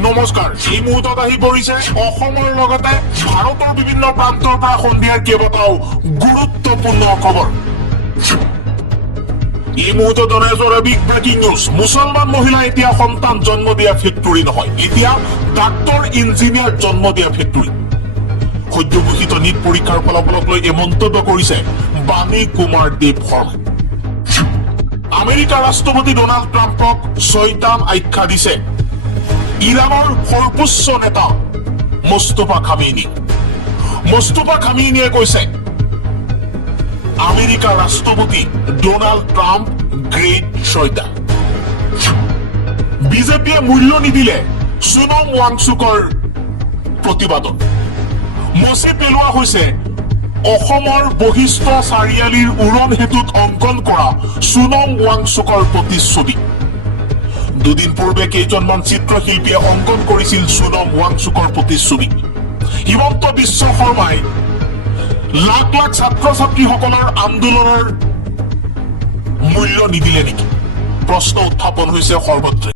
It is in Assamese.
নমস্কাৰ এই মুহূৰ্তত আহি পৰিছে অসমৰ লগতে ভাৰতৰ বিভিন্ন প্ৰান্তৰ পৰা সন্ধিয়াৰ কেইবাটাও গুৰুত্বপূৰ্ণ খবৰ এই মুহূৰ্তত জনাইছো বিগ ব্ৰেকিং নিউজ মুছলমান মহিলা এতিয়া সন্তান জন্ম দিয়া ফেক্টৰী নহয় এতিয়া ডাক্তৰ ইঞ্জিনিয়াৰ জন্ম দিয়া ফেক্টৰী সদ্য ঘোষিত নীট পৰীক্ষাৰ ফলাফলক লৈ এই মন্তব্য কৰিছে বাণী কুমাৰ দেৱ শৰ্মা আমেৰিকাৰ ৰাষ্ট্ৰপতি ডোনাল্ড ট্ৰাম্পক শয়তান আখ্যা দিছে ইৰাণৰ সৰ্বোচ্চ নেতা মুস্তাফা খামেনিয়ে কৈছে আমেৰিকাৰ ৰাষ্ট্ৰপতি ডোনাল্ড ট্ৰাম্প গ্ৰেট শয়তান বিজেপিয়ে মূল্য নিদিলে সোনম ৱাংচুকৰ প্ৰতিবাদন মচি পেলোৱা হৈছে অসমৰ বশিষ্ঠ চাৰিআলিৰ উৰণ হেতুত অংকন কৰা সোনম ৱাংচুকৰ প্ৰতিচ্ছবি দুদিন পূৰ্বে কেইজনমান চিত্ৰশিল্পীয়ে অংকন কৰিছিল সোনম ৱাংচুকৰ প্ৰতিচ্ছবি হিমন্ত বিশ্ব শৰ্মাই লাখ লাখ ছাত্ৰ ছাত্ৰীসকলৰ আন্দোলনৰ মূল্য নিদিলে নেকি প্ৰশ্ন উত্থাপন হৈছে সৰ্বত্ৰে